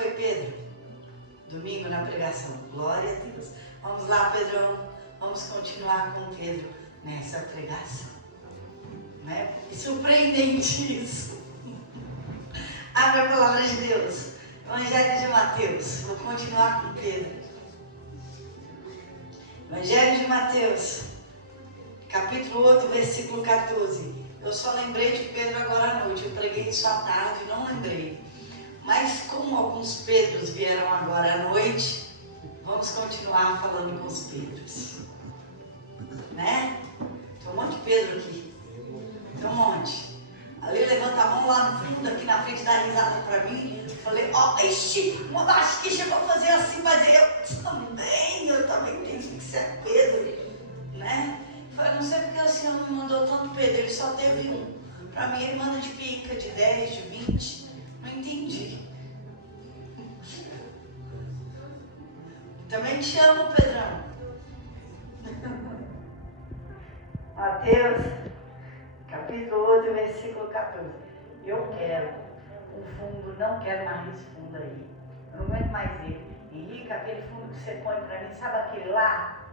foi Pedro? Domingo na pregação. Glória a Deus. Vamos lá, Pedrão. Vamos continuar com Pedro nessa pregação. Né? E surpreendente isso. Abre a palavra de Deus. Evangelho de Mateus. Vou continuar com Pedro. Evangelho de Mateus, capítulo 8, versículo 14. Eu só lembrei de Pedro agora à noite. Eu preguei isso à tarde, não lembrei. Mas como alguns Pedros vieram agora à noite, vamos continuar falando com os Pedros. Né? Tem um monte de Pedro aqui. Tem um monte. Ali levanta a mão lá no fundo, aqui na frente, dá risada pra mim. Falei, acho que chegou a fazer assim, mas eu também tenho que ser Pedro, né? Falei, não sei porque o Senhor me mandou tanto Pedro, ele só teve um. Pra mim ele manda de pica, de 10, de 20, não entendi. Também te amo, Pedrão. Mateus, capítulo 8, versículo 14. Eu quero um fundo, não quero mais esse fundo aí. Eu não aguento mais ele. Henrique, aquele fundo que você põe pra mim, sabe aquele lá?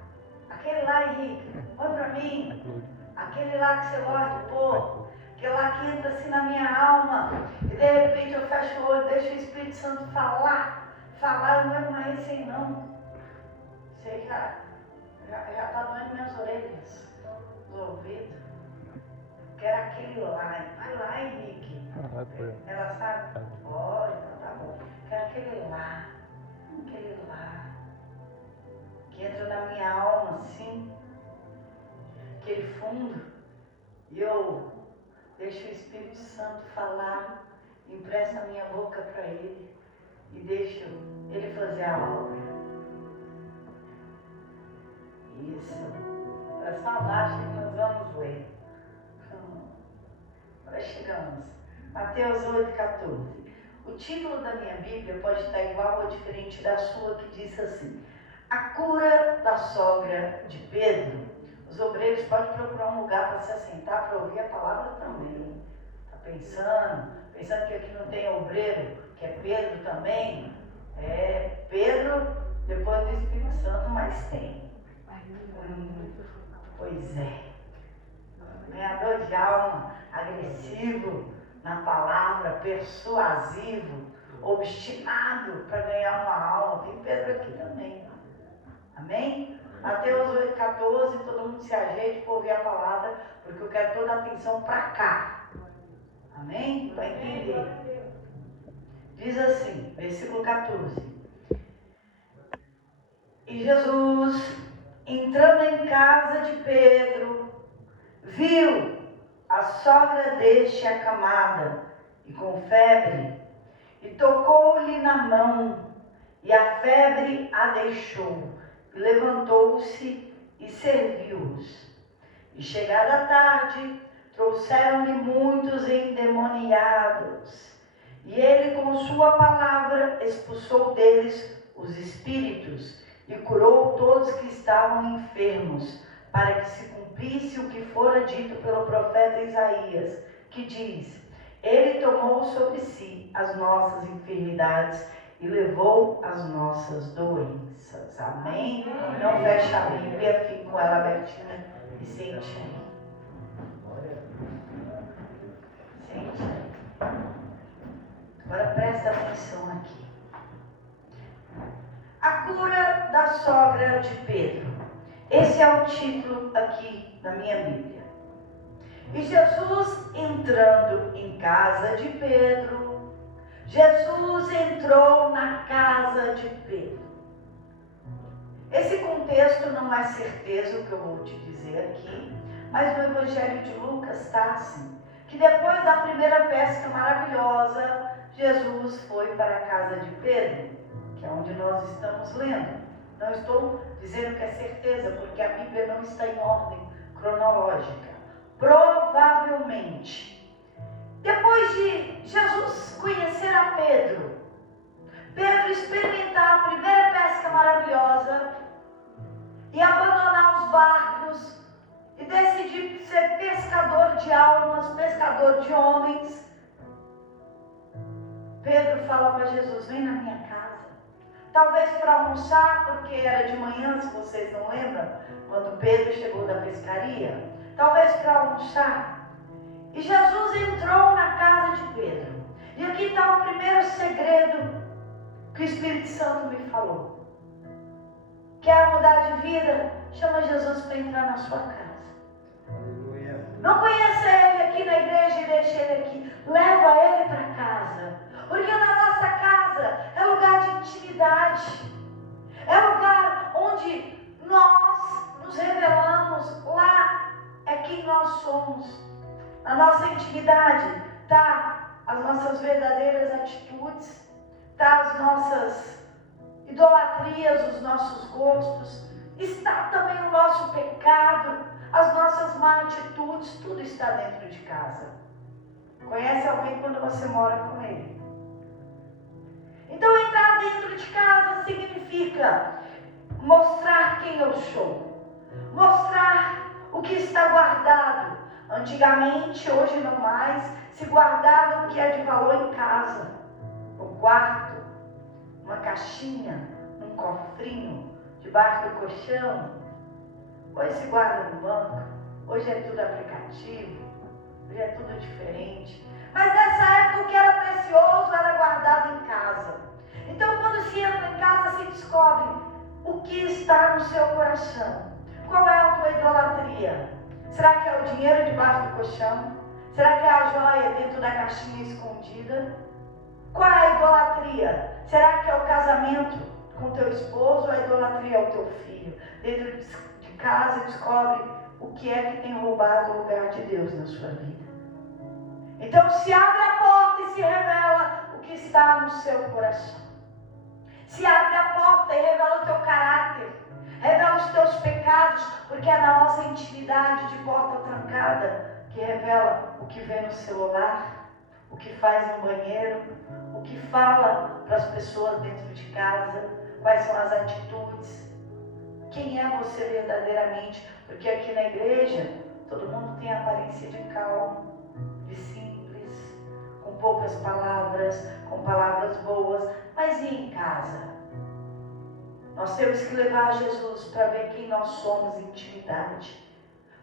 Aquele lá, Henrique, põe pra mim. Aquele lá que você gosta de pôr. Aquele lá que entra assim na minha alma. E de repente eu fecho o olho, deixo o Espírito Santo falar. Eu não aguento mais esse aí não. Sei que já tá doendo minhas orelhas, os ouvidos. Quero aquele lá. Vai lá, Henrique. Ela sabe? Olha, então tá bom. Quero aquele lá. Que entra na minha alma assim. Aquele fundo. E eu deixo o Espírito Santo falar. Empresto a minha boca para ele. E deixo ele fazer a obra. Isso. Para salvar, acho que nós vamos ler. Agora chegamos. Mateus 8, 14. O título da minha Bíblia pode estar igual ou diferente da sua, que diz assim: A cura da sogra de Pedro. Os obreiros podem procurar um lugar para se assentar para ouvir a palavra também. Está pensando que aqui não tem obreiro, que é Pedro também? É Pedro, depois do Espírito Santo, mas tem. Pois é. Ganhador de alma, agressivo na palavra, persuasivo, obstinado para ganhar uma alma. Tem Pedro aqui também. Amém? Mateus 8, 14, todo mundo se ajeite para ouvir a palavra, porque eu quero toda a atenção para cá. Amém? Para entender. Diz assim, versículo 14. E Jesus, entrando em casa de Pedro, viu a sogra deste acamada e com febre, e tocou-lhe na mão, e a febre a deixou, e levantou-se e serviu-os. E chegada a tarde, trouxeram-lhe muitos endemoniados, e ele com sua palavra expulsou deles os espíritos, e curou todos que estavam enfermos, para que se cumprisse o que fora dito pelo profeta Isaías, que diz: Ele tomou sobre si as nossas enfermidades e levou as nossas doenças. Amém? Não feche a Bíblia, fique com ela abertinha e sente aí. Sente aí. Agora presta atenção aqui. A cura da sogra de Pedro. Esse é o título aqui da minha Bíblia. E Jesus entrando em casa de Pedro. Jesus entrou na casa de Pedro. Esse contexto não é certeza o que eu vou te dizer aqui, mas no Evangelho de Lucas está assim, que depois da primeira pesca maravilhosa, Jesus foi para a casa de Pedro, que é onde nós estamos lendo. Não estou dizendo que é certeza, porque a Bíblia não está em ordem cronológica. Provavelmente, depois de Jesus conhecer a Pedro, Pedro experimentar a primeira pesca maravilhosa e abandonar os barcos e decidir ser pescador de almas, pescador de homens, Pedro fala para Jesus: vem na minha casa. Talvez para almoçar, porque era de manhã, se vocês não lembram, quando Pedro chegou da pescaria. Talvez para almoçar. E Jesus entrou na casa de Pedro. E aqui está o primeiro segredo que o Espírito Santo me falou. Quer mudar de vida? Chama Jesus para entrar na sua casa. Aleluia. Não conheça Ele aqui na igreja e deixa Ele aqui. Leva Ele para casa. Porque na nossa casa é lugar de intimidade. É lugar onde nós nos revelamos. Lá é quem nós somos. Na nossa intimidade está as nossas verdadeiras atitudes. Está as nossas idolatrias, os nossos gostos. Está também o nosso pecado, as nossas más atitudes. Tudo está dentro de casa. Conhece alguém quando você mora com ele? Então entrar dentro de casa significa mostrar quem eu sou. Mostrar o que está guardado. Antigamente, hoje não mais, se guardava o que é de valor em casa. No quarto, uma caixinha, num cofrinho, debaixo do colchão. Hoje se guarda no banco. Hoje é tudo aplicativo. Hoje é tudo diferente. Mas nessa época o que era precioso era guardado em casa. Então quando se entra em casa se descobre o que está no seu coração. Qual é a tua idolatria? Será que é o dinheiro debaixo do colchão? Será que é a joia dentro da caixinha escondida? Qual é a idolatria? Será que é o casamento com teu esposo ou a idolatria é o teu filho? Dentro de casa descobre o que é que tem roubado o lugar de Deus na sua vida. Então se abre a porta e se revela o que está no seu coração. Se abre a porta e revela o teu caráter. Revela os teus pecados, porque é na nossa intimidade de porta trancada que revela o que vê no celular, o que faz no banheiro, o que fala para as pessoas dentro de casa, quais são as atitudes. Quem é você verdadeiramente? Porque aqui na igreja todo mundo tem a aparência de calmo, de simples, com poucas palavras, com palavras boas, mas e em casa? Nós temos que levar Jesus para ver quem nós somos em intimidade.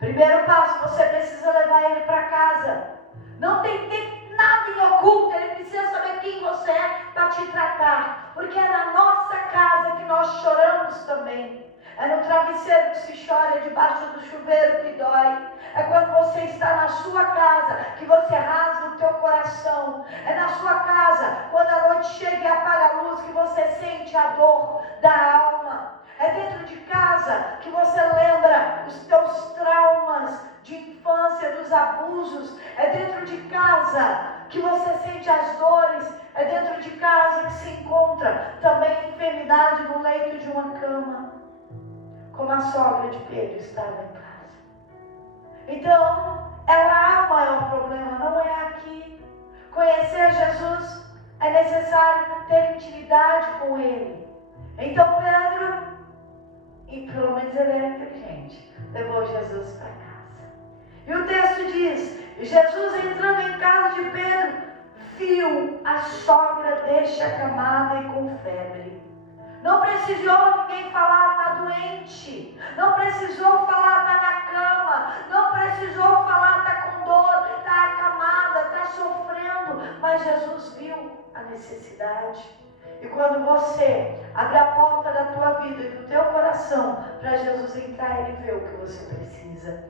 Primeiro passo, você precisa levar ele para casa. Não tem tempo, nada em oculto, ele precisa saber quem você é para te tratar. Porque é na nossa casa que nós choramos também. É no travesseiro que se chora, é debaixo do chuveiro que dói. É quando você está na sua casa que você rasga o teu coração. É na sua casa, quando a noite chega e apaga a luz, que você sente a dor da alma. É dentro de casa que você lembra os teus traumas de infância, dos abusos. É dentro de casa que você sente as dores. É dentro de casa que se encontra também a enfermidade no leito de uma cama. Como a sogra de Pedro estava em casa. Então, é lá o maior problema, não é aqui. Conhecer Jesus é necessário ter intimidade com Ele. Então Pedro, e pelo menos ele era inteligente, levou Jesus para casa. E o texto diz: Jesus entrando em casa de Pedro, viu a sogra deste acamada e com febre. Não precisou ninguém falar, está doente. Não precisou falar, está na cama. Não precisou falar, está com dor, está acamada, está sofrendo. Mas Jesus viu a necessidade. E quando você abre a porta da tua vida e do teu coração para Jesus entrar, Ele vê o que você precisa.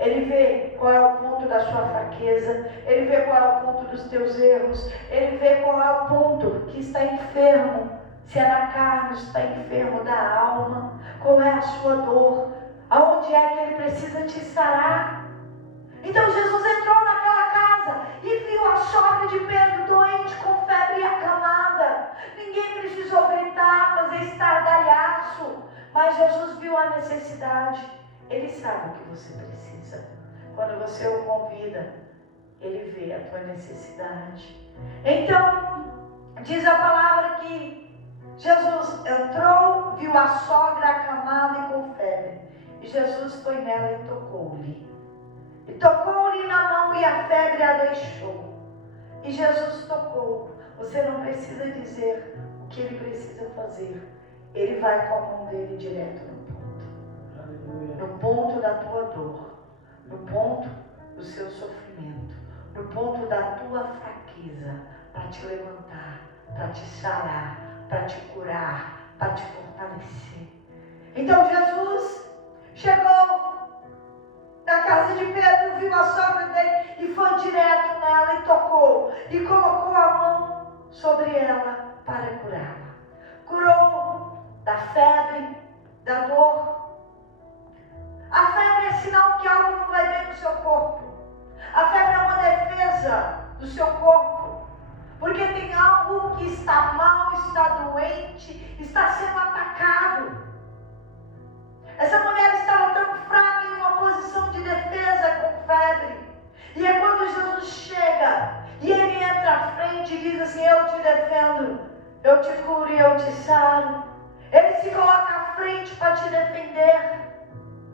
Ele vê qual é o ponto da sua fraqueza. Ele vê qual é o ponto dos teus erros. Ele vê qual é o ponto que está enfermo. Se é na carne, está enfermo da alma, qual é a sua dor, aonde é que Ele precisa te sarar. Então Jesus entrou naquela casa e viu a sogra de Pedro doente, com febre e acamada. Ninguém precisou gritar, fazer estardalhaço, mas Jesus viu a necessidade. Ele sabe o que você precisa. Quando você o convida, Ele vê a tua necessidade. Então, diz a palavra que Jesus entrou, viu a sogra acamada e com febre. E Jesus foi nela e tocou-lhe. E tocou-lhe na mão e a febre a deixou. E Jesus tocou. você não precisa dizer o que ele precisa fazer. Ele vai com a mão dele direto no ponto. No ponto da tua dor, no ponto do seu sofrimento, no ponto da tua fraqueza, para te levantar, para te sarar, para te curar, para te fortalecer. Então Jesus chegou na casa de Pedro, viu a sogra dele e foi direto nela e tocou e colocou a mão sobre ela para curá-la. Curou da febre, da dor. A febre é sinal que algo não vai bem no seu corpo. A febre é uma defesa do seu corpo, porque tem algo que está mal, está doente, está sendo atacado. Essa mulher estava tão fraca em uma posição de defesa com febre. E é quando Jesus chega e ele entra à frente e diz assim: eu te defendo, eu te curo e eu te saro. Ele se coloca à frente para te defender.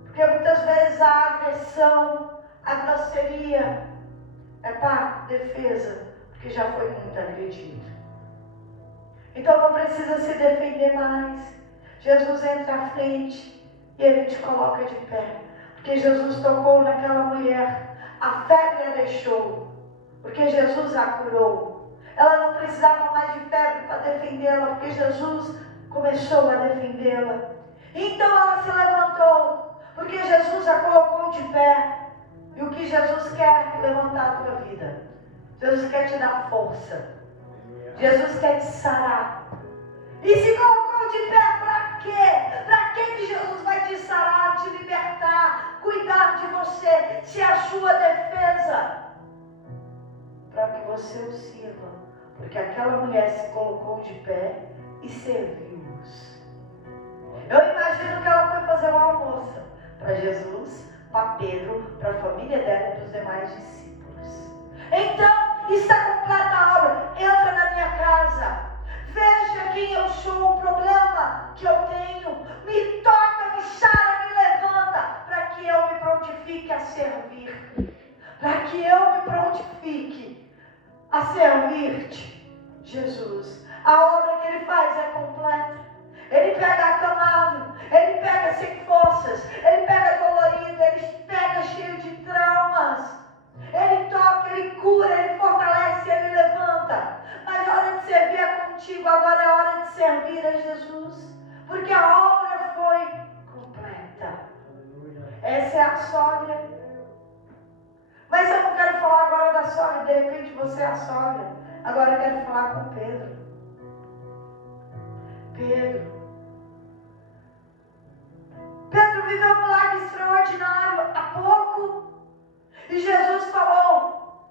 Porque muitas vezes a agressão, a grosseria é para defesa, porque já foi muito agredido. Então não precisa se defender mais. Jesus entra à frente e ele te coloca de pé. Porque Jesus tocou naquela mulher, a febre a deixou, porque Jesus a curou. Ela não precisava mais de febre para defendê-la, porque Jesus começou a defendê-la. Então ela se levantou, porque Jesus a colocou de pé. E o que Jesus quer é levantar a tua vida. Jesus quer te dar força. Jesus quer te sarar. E se colocou de pé para quê? Para que Jesus vai te sarar, te libertar, cuidar de você, ser a sua defesa? Para que você o sirva. Porque aquela mulher se colocou de pé e serviu-os. Eu imagino que ela foi fazer uma almoço para Jesus, para Pedro, para a família dela e para os demais discípulos. Então, está completa a obra. Entra na minha casa. Veja quem eu sou, o problema que eu tenho. Me toca, me sara, me levanta, para que eu me prontifique a servir. Para que eu me prontifique a servir-te, Jesus. A obra que ele faz é completa. Ele pega acamado, ele pega sem forças, ele pega dolorido, ele pega cheio de traumas. Ele toca, ele cura, ele fortalece, ele levanta. Mas a hora de servir é contigo, agora é a hora de servir a Jesus. Porque a obra foi completa. Essa é a sogra. Mas eu não quero falar agora da sogra, de repente você é a sogra. Agora eu quero falar com Pedro. Pedro viveu um milagre extraordinário há pouco. E Jesus falou: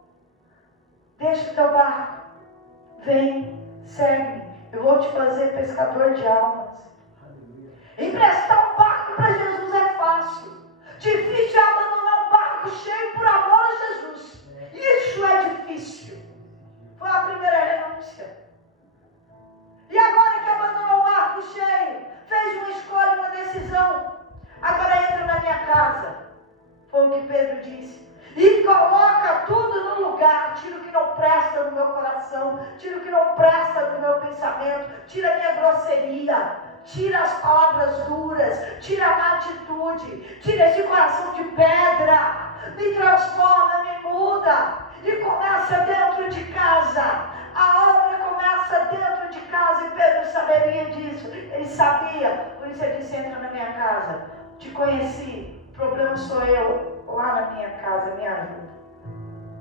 deixa o teu barco, vem, segue-me, eu vou te fazer pescador de almas. Emprestar um barco para Jesus é fácil. Difícil é abandonar um barco cheio por amor a Jesus. Isso é difícil. Foi a primeira renúncia. E agora que abandonou o barco cheio, fez uma escolha, uma decisão, agora entra na minha casa. Foi o que Pedro disse. E coloca tudo no lugar. Tira o que não presta do meu coração, tira o que não presta do meu pensamento, tira a minha grosseria, tira as palavras duras, tira a má atitude, tira esse coração de pedra, me transforma, me muda. E começa dentro de casa. A obra começa dentro de casa. E Pedro saberia disso. Ele sabia. Por isso ele disse: entra na minha casa. Te conheci. O problema sou eu. Lá na minha casa, me ajuda.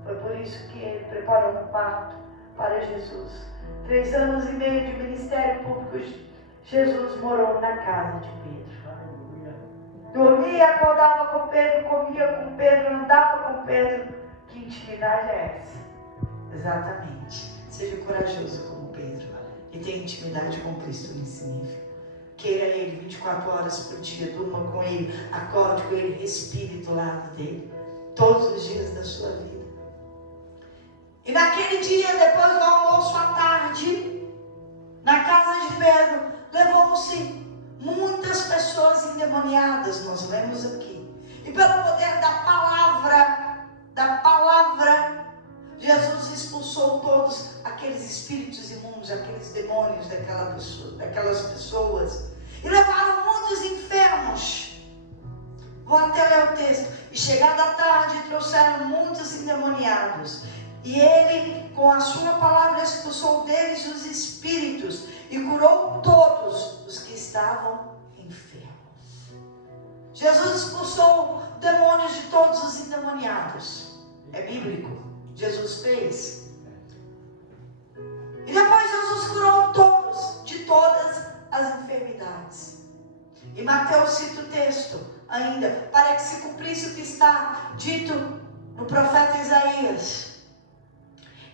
Foi por isso que ele preparou um quarto para Jesus. 3 anos e meio de ministério público, Jesus morou na casa de Pedro. Dormia, acordava com Pedro, comia com Pedro, andava com Pedro. Que intimidade é essa? Exatamente. Seja corajoso como Pedro e tenha intimidade com Cristo nesse nível. Queira Ele 24 horas por dia, durma com Ele, acorde com Ele, respire do lado dEle, todos os dias da sua vida. E naquele dia, depois do almoço à tarde, na casa de Pedro, levou-se muitas pessoas endemoniadas, nós lemos aqui. E pelo poder da palavra, Jesus expulsou todos aqueles aqueles espíritos imundos, aqueles demônios daquelas pessoas, e levaram muitos enfermos. Vou até ler o texto. E chegada a tarde, trouxeram muitos endemoniados. E ele, com a sua palavra, expulsou deles os espíritos e curou todos os que estavam enfermos. Jesus expulsou demônios de todos os endemoniados. É bíblico. Jesus fez. E depois Jesus curou todos, de todas as enfermidades. E Mateus cita o texto ainda, para que se cumprisse o que está dito no profeta Isaías.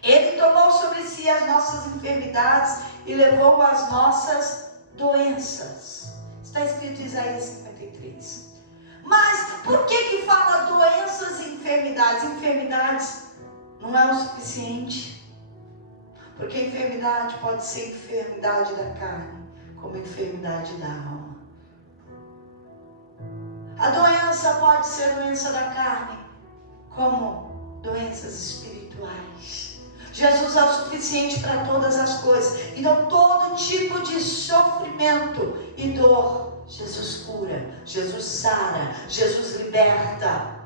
Ele tomou sobre si as nossas enfermidades e levou as nossas doenças. Está escrito em Isaías 53. Mas por que fala doenças e enfermidades? Enfermidades não é o suficiente. Porque a enfermidade pode ser enfermidade da carne, como enfermidade da alma. A doença pode ser doença da carne, como doenças espirituais. Jesus é o suficiente para todas as coisas. Então todo tipo de sofrimento e dor, Jesus cura, Jesus sara, Jesus liberta.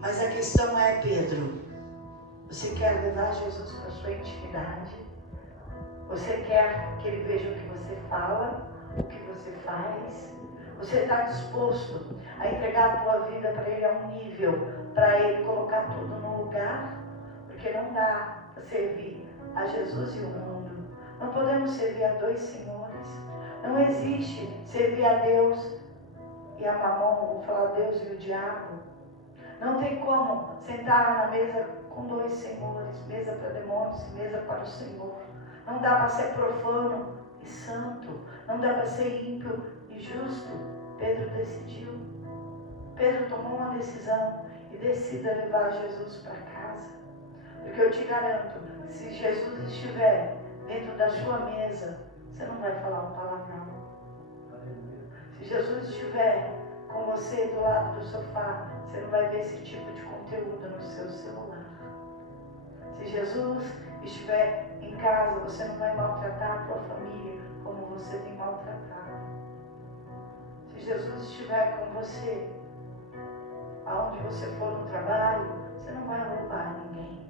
Mas a questão é, Pedro, você quer levar Jesus para a sua intimidade? Você quer que ele veja o que você fala, o que você faz? Você está disposto a entregar a tua vida para ele a um nível, para ele colocar tudo no lugar? Porque não dá para servir a Jesus e o mundo. Não podemos servir a dois senhores. Não existe servir a Deus e a Mamon, vou falar Deus e o diabo. Não tem como sentar na mesa com dois senhores, mesa para demônios e mesa para o Senhor. Não dá para ser profano e santo. Não dá para ser ímpio e justo. Pedro decidiu. Pedro tomou uma decisão e decida levar Jesus para casa. Porque eu te garanto, se Jesus estiver dentro da sua mesa, você não vai falar um palavrão. Se Jesus estiver com você do lado do sofá, você não vai ver esse tipo de conteúdo no seu celular. Se Jesus estiver em casa, você não vai maltratar a tua família como você tem maltratado. Se Jesus estiver com você, aonde você for no trabalho, você não vai roubar ninguém.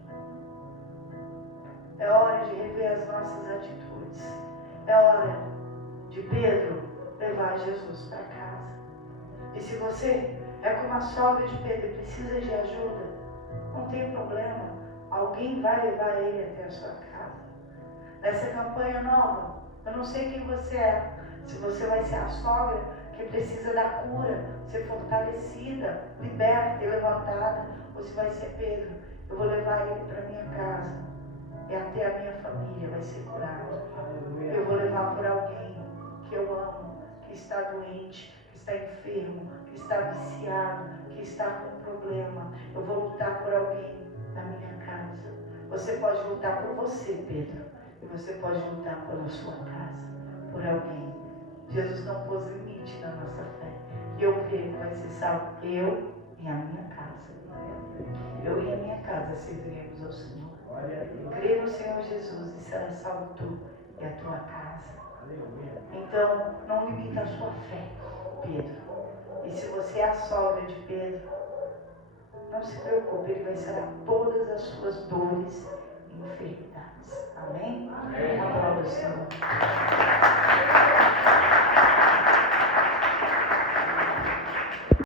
É hora de rever as nossas atitudes. É hora de Pedro levar Jesus para casa. E se você é como a sogra de Pedro e precisa de ajuda, não tem problema. Alguém vai levar ele até a sua casa. Nessa campanha nova, eu não sei quem você é. Se você vai ser a sogra que precisa da cura, ser fortalecida, liberta e levantada, ou se vai ser Pedro, eu vou levar ele para minha casa e até a minha família vai ser curada. Eu vou levar por alguém que eu amo, que está doente, que está enfermo, que está viciado, que está com problema. Eu vou lutar por alguém na minha casa. Você pode lutar por você, Pedro, e você pode lutar pela sua casa, por alguém. Jesus não pôs limite na nossa fé. Eu creio que vai ser salvo eu e a minha casa. Eu e a minha casa serviremos ao Senhor. Crê no Senhor Jesus e será salvo tu e a tua casa. Então, não limita a sua fé, Pedro. E se você é a sogra de Pedro, não se preocupe, ele vai sarar todas as suas dores e enfermidades. Amém? Amém. Aplauda o Senhor.